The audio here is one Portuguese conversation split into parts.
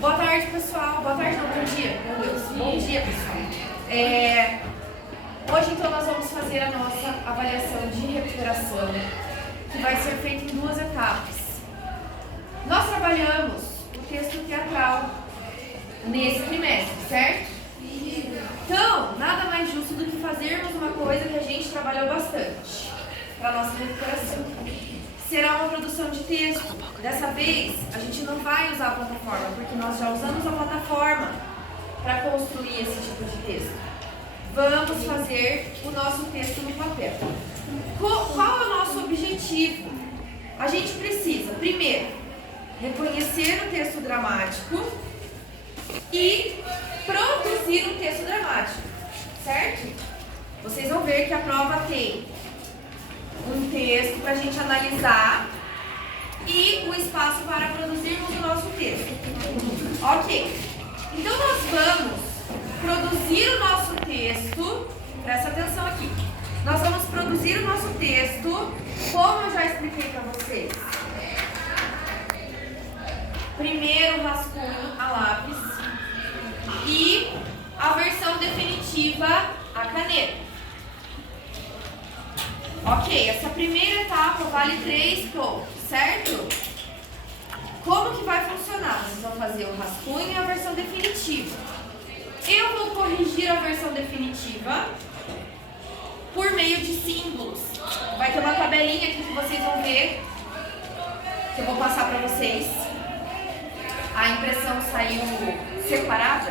Boa tarde, pessoal. Boa tarde, não, bom dia. Meu Deus. Bom dia, pessoal. Hoje, então, nós vamos fazer a nossa avaliação de recuperação, que vai ser feita em 2 etapas. Nós trabalhamos o texto teatral nesse trimestre, certo? Então, nada mais justo do que fazermos uma coisa que a gente trabalhou bastante para a nossa recuperação. Será uma produção de texto. Dessa vez, a gente não vai usar a plataforma, porque nós já usamos a plataforma para construir esse tipo de texto. Vamos fazer o nosso texto no papel. Qual é o nosso objetivo? A gente precisa, primeiro, reconhecer o texto dramático e produzir um texto dramático, certo? Vocês vão ver que a prova tem um texto para a gente analisar e o espaço para produzirmos o nosso texto. Ok, então nós vamos produzir o nosso texto, presta atenção aqui, nós vamos produzir o nosso texto, como eu já expliquei para vocês. Primeiro rascunho a lápis e a versão definitiva a caneta. Ok, essa primeira etapa vale 3 pontos, certo? Como que vai funcionar? Vocês vão fazer o rascunho e a versão definitiva. Eu vou corrigir a versão definitiva por meio de símbolos. Vai ter uma tabelinha aqui que vocês vão ver, que eu vou passar para vocês. A impressão saiu separada,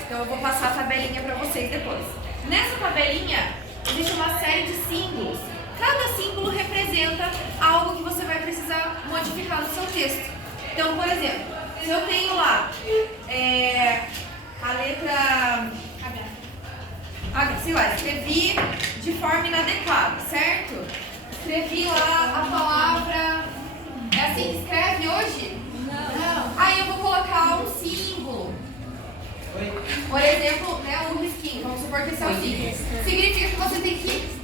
então eu vou passar a tabelinha para vocês depois. Nessa tabelinha existe uma série de símbolos. Cada símbolo representa algo que você vai precisar modificar no seu texto. Então, por exemplo, se eu tenho lá a letra H, sei lá, escrevi de forma inadequada, certo? Escrevi lá a palavra, é assim que escreve hoje? Não. Aí eu vou colocar um símbolo. Por exemplo, um risquinho, vamos supor que esse é o símbolo. Significa que você tem que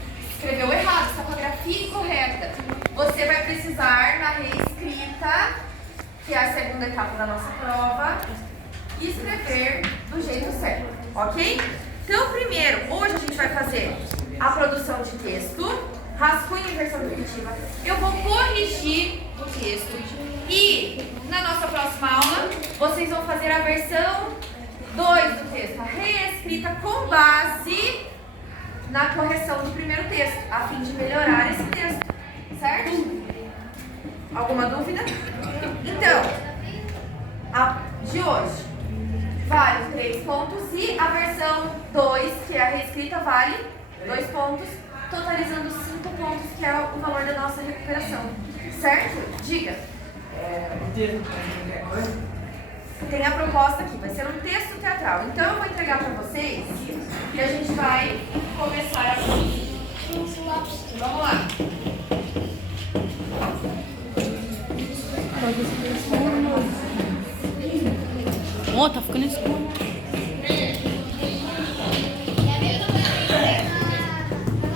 escreveu errado, está com a grafia incorreta. Você vai precisar, na reescrita, que é a segunda etapa da nossa prova, escrever do jeito certo, ok? Então, primeiro, hoje a gente vai fazer a produção de texto, rascunho e versão definitiva. Eu vou corrigir o texto e, na nossa próxima aula, vocês vão fazer a versão 2 do texto, a reescrita com base na correção do primeiro texto, a fim de melhorar esse texto, certo? Alguma dúvida? Então, a de hoje vale 3 pontos e a versão 2, que é a reescrita, vale 2 pontos, totalizando 5 pontos, que é o valor da nossa recuperação, certo? Diga. O texto qualquer coisa? Tem a proposta aqui, vai ser um texto teatral. Então eu vou entregar para vocês e a gente vai começar a produzir. Vamos lá. Ó, tá ficando escuro.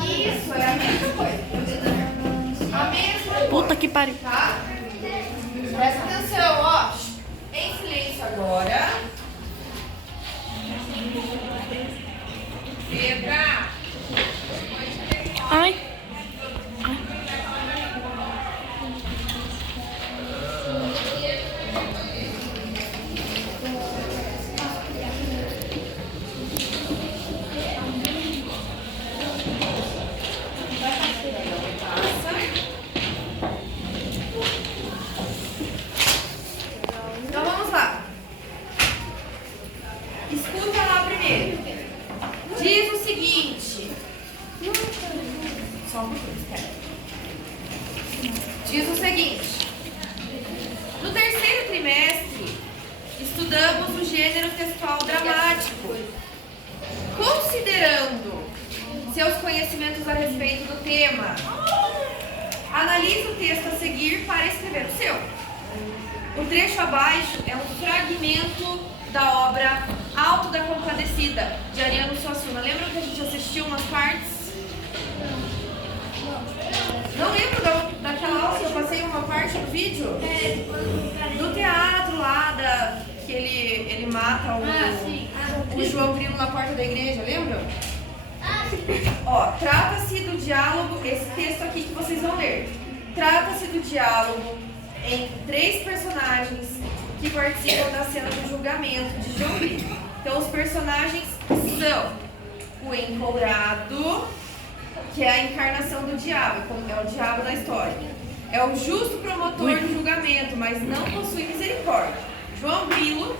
Isso, é a mesma coisa. A mesma coisa. Puta que pariu. Tá? Presta atenção, ó. Em silêncio agora. Pedra. Ai. Então vamos lá. Escuta lá primeiro. Diz o seguinte. Só um pouquinho, espera. Diz o seguinte. No terceiro trimestre, estudamos o gênero textual dramático. Considerando seus conhecimentos a respeito do tema, analise o texto a seguir para escrever o seu. O trecho abaixo é um fragmento da obra Alto da Compadecida, de Ariano Suassuna. Lembram que a gente assistiu umas partes? Não lembro daquela aula que eu passei uma parte do vídeo? Do teatro lá, que ele mata o João Grilo na porta da igreja, lembram? Ó, trata-se do diálogo, esse texto aqui que vocês vão ler. Trata-se do diálogo entre 3 personagens que participam da cena do julgamento de João Grilo. Então, os personagens são o encolado, que é a encarnação do diabo, é o diabo da história. É o justo promotor do julgamento, mas não possui misericórdia. João Grilo,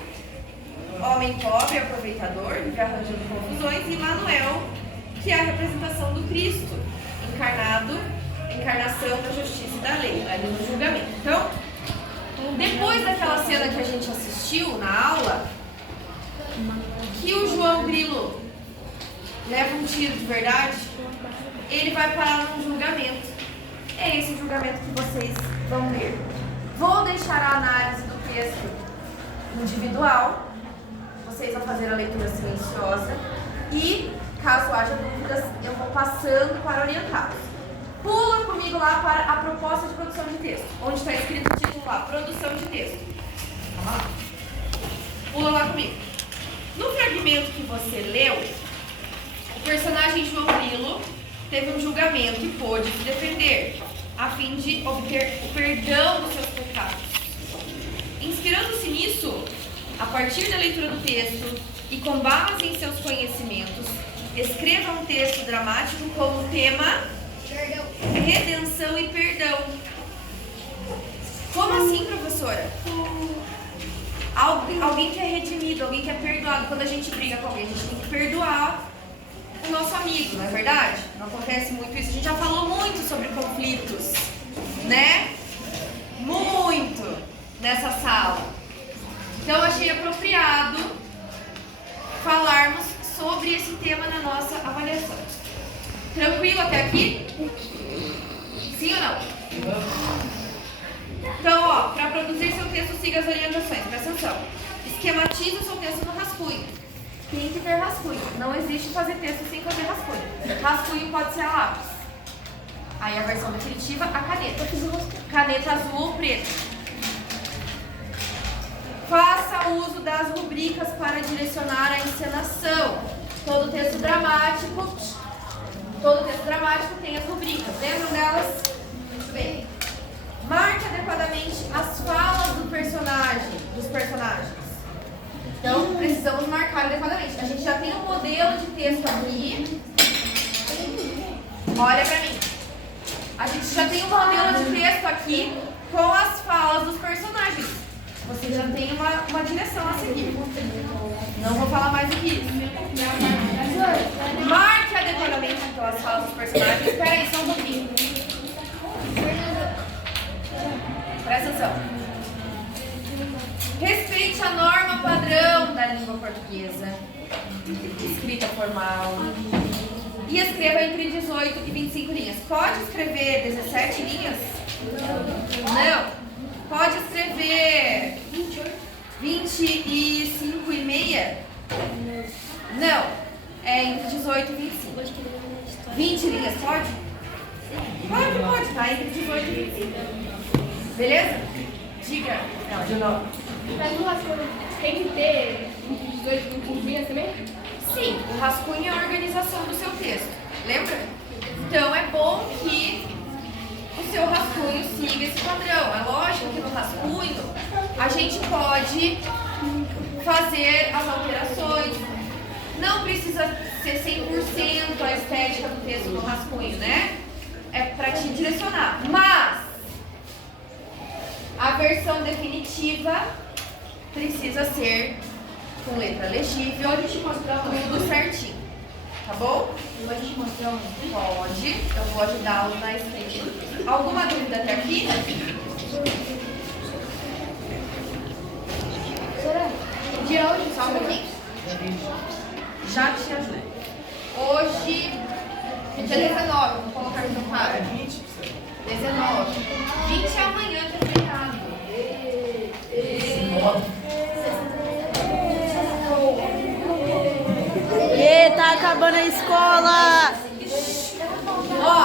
homem pobre, aproveitador, vive arranjando confusões. E Manuel, que é a representação do Cristo, encarnação da justiça e da lei, ali no julgamento. Então, depois daquela cena que a gente assistiu na aula, que o João Grilo leva um tiro de verdade, ele vai parar num julgamento. É esse julgamento que vocês vão ler. Vou deixar a análise do texto individual. Vocês vão fazer a leitura silenciosa. E, caso haja dúvidas, eu vou passando para orientá-los. Pula comigo lá para a proposta de produção de texto, onde está escrito o título lá, produção de texto. Vamos lá? Pula lá comigo. No fragmento que você leu, o personagem João Grilo teve um julgamento e pôde se defender, a fim de obter o perdão dos seus pecados. Inspirando-se nisso, a partir da leitura do texto e com base em seus conhecimentos, escreva um texto dramático com o tema redenção e perdão. Como assim, professora? Alguém que é redimido, alguém que é perdoado. Quando a gente briga com alguém, a gente tem que perdoar o nosso amigo, não é verdade? Não acontece muito isso. A gente já falou muito sobre conflitos, né? Muito nessa sala. Então, eu achei apropriado falarmos sobre esse tema na nossa avaliação. Tranquilo até aqui? Sim ou não? Então, ó, para produzir seu texto, siga as orientações. Presta atenção. Esquematize o seu texto no rascunho. Tem que ter rascunho. Não existe fazer texto sem fazer rascunho. Rascunho pode ser a lápis. Aí a versão definitiva, a caneta. Caneta azul ou preta. Faça uso das rubricas para direcionar a encenação. Todo texto dramático tem as rubricas. Lembram delas? Muito bem. Marque adequadamente as falas dos personagens. Então, precisamos marcar adequadamente. A gente já tem um modelo de texto aqui. Olha pra mim. A gente já tem um modelo de texto aqui com as falas dos personagens. Você já tem uma direção a seguir. Não vou falar mais do que isso. Marque adequadamente então as falas dos personagens. Espera aí, só um pouquinho. Presta atenção. Respeite a norma padrão da língua portuguesa, escrita formal, e escreva entre 18 e 25 linhas. Pode escrever 17 linhas? Não. Pode escrever 25 e meia? Não. É entre 18 e 25. 20 linhas, pode? Pode, tá? Entre 18 e 25. Beleza? Diga. Não, de novo. Mas o rascunho tem que ter 18 e 25 linhas também? Sim, o rascunho é a organização do seu texto. Lembra? Então é bom que o seu rascunho siga esse padrão. É lógico que no rascunho a gente pode fazer as alterações. Não precisa ser 100% a estética do texto no rascunho, né? É para te direcionar. Mas a versão definitiva precisa ser com letra legível, tudo certinho. Tá bom? Pode te mostrar um? Pode. Eu vou ajudá-lo na escrita. Alguma dúvida até aqui? Será? Dia hoje? Só um pouquinho. Já te ajudo. Hoje é dia 19. Vou colocar no meu quadro. 19. 20 é amanhã, que é feriado. Tá acabando a escola! Ó,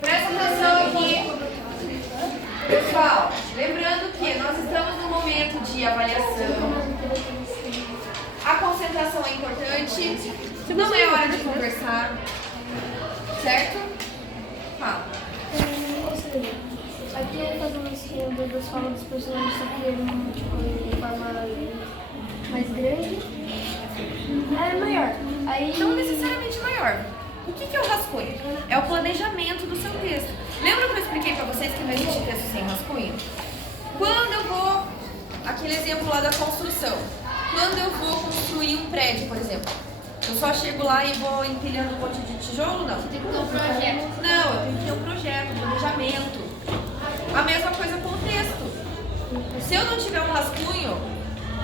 presta atenção aqui. Pessoal, lembrando que nós estamos no momento de avaliação. atenção é importante. Não é hora de conversar. Certo? Fala. Ou seja, aqui eu fazer uma esquema das falas dos personagens, só que em forma mais grande. É maior. Aí... Não necessariamente maior. O que é o rascunho? É o planejamento do seu texto. Lembra que eu expliquei pra vocês que não existe texto sem rascunho? Quando eu vou... Aquele exemplo lá da construção. Quando eu vou construir um prédio, por exemplo. Eu só chego lá e vou empilhando um monte de tijolo? Não. Tem que ter um projeto. Não, eu tenho que ter um projeto, um planejamento. A mesma coisa com o texto. Se eu não tiver um rascunho,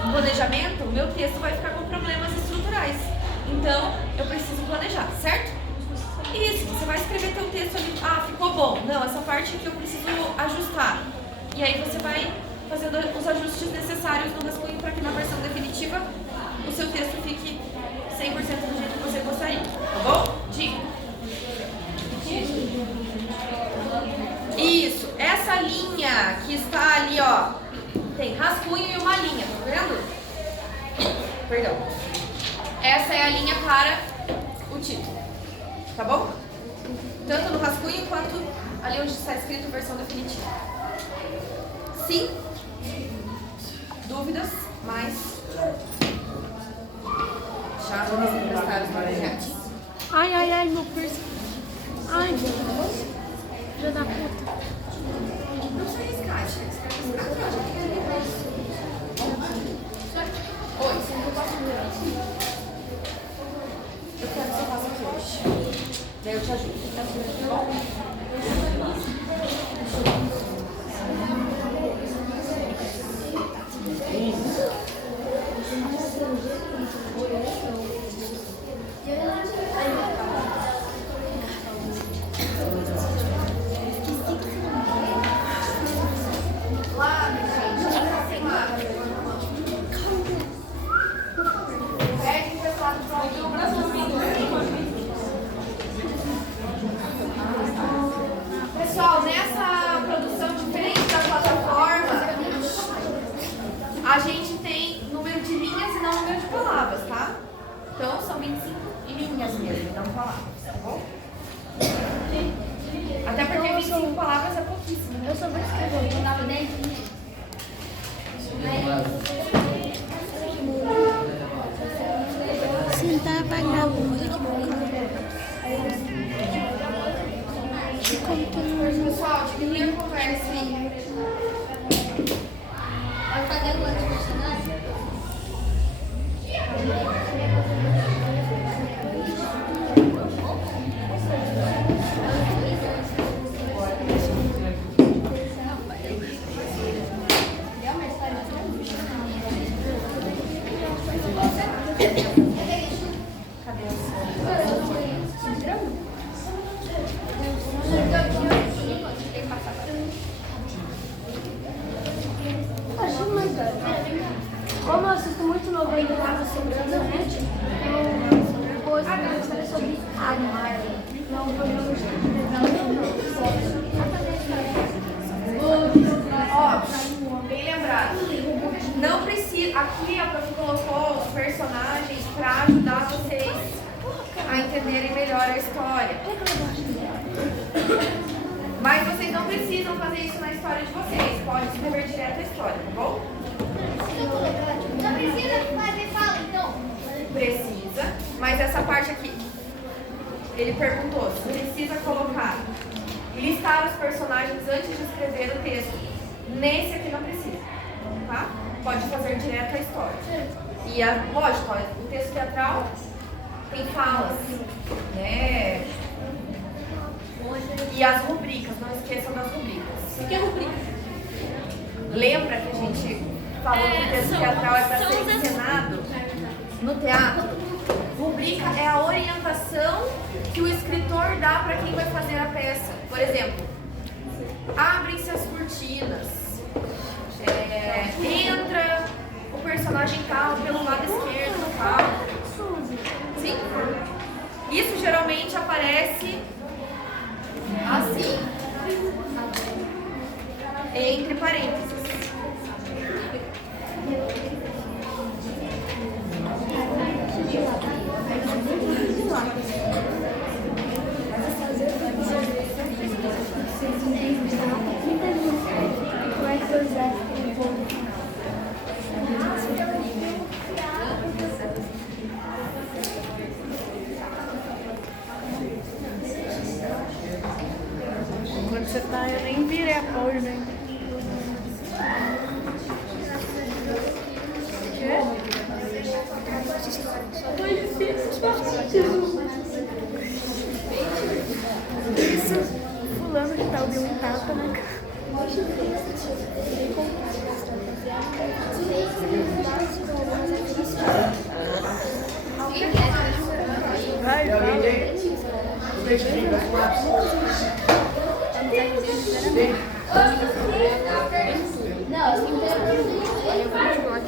um planejamento, o meu texto vai ficar com problemas estruturais. Então, eu preciso planejar, certo? Isso, você vai escrever teu texto ali. Ah, ficou bom. Não, essa parte aqui eu preciso ajustar. E aí você vai fazendo os ajustes necessários no rascunho para que na versão definitiva o seu texto fique 100% do jeito que você gostaria. Tá bom? Diga. Isso, essa linha que está ali, ó, tem rascunho e uma linha, tá vendo? Perdão. Essa é a linha para o título, tá bom? Tanto no rascunho quanto ali onde está escrito versão definitiva. Sim? Dúvidas? Mais? Já vamos emprestar os materiais. Ai, meu piercing. Ai, filha da puta. Não precisa riscar, Oi. Eu quero que você faça aqui hoje. Daí eu te ajudo. Tá bom? Pessoal, nessa produção diferente da plataforma, a gente tem número de linhas e não número de palavras, tá? Então são 25 linhas mesmo, não palavras, tá bom? Até porque 25 palavras é pouquíssimo. Eu sou muito escrever, eu dava 10 Sim, tá apagado. Pessoal, diminui a conversa aí. Vai fazer quantos personagens? Como eu assisto muito novela sobre a internet, eu vou escrever uma história sobre água. Não vou Ó, bem lembrado. Não precisa. Aqui a prof colocou os personagens para ajudar vocês a entenderem melhor a história. Mas vocês não precisam fazer isso na história de vocês. Pode escrever direto a história, tá bom? Não precisa fazer fala, então. Precisa, mas essa parte aqui, ele perguntou se precisa colocar, listar os personagens antes de escrever o texto. Nesse aqui não precisa, tá? Pode fazer direto a história. E lógico, ó, o texto teatral tem falas, né? E as rubricas, não esqueçam das rubricas. O que é rubrica? Lembra que a gente falou que o texto teatral é para ser encenado no teatro? Rubrica é a orientação que o escritor dá para quem vai fazer a peça. Por exemplo, abrem-se as cortinas, entra o personagem tal pelo lado esquerdo do palco. Sim? Isso geralmente aparece assim, entre parênteses. hoje, né? Fulano de tal deu um tapa na cara. Vai,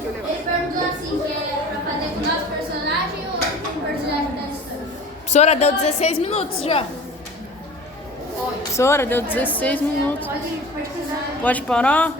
Ele perguntou assim, que é pra fazer com o nosso personagem ou com o personagem da história? Professora, deu 16 minutos já. Professora, deu 16 minutos. Pode parar?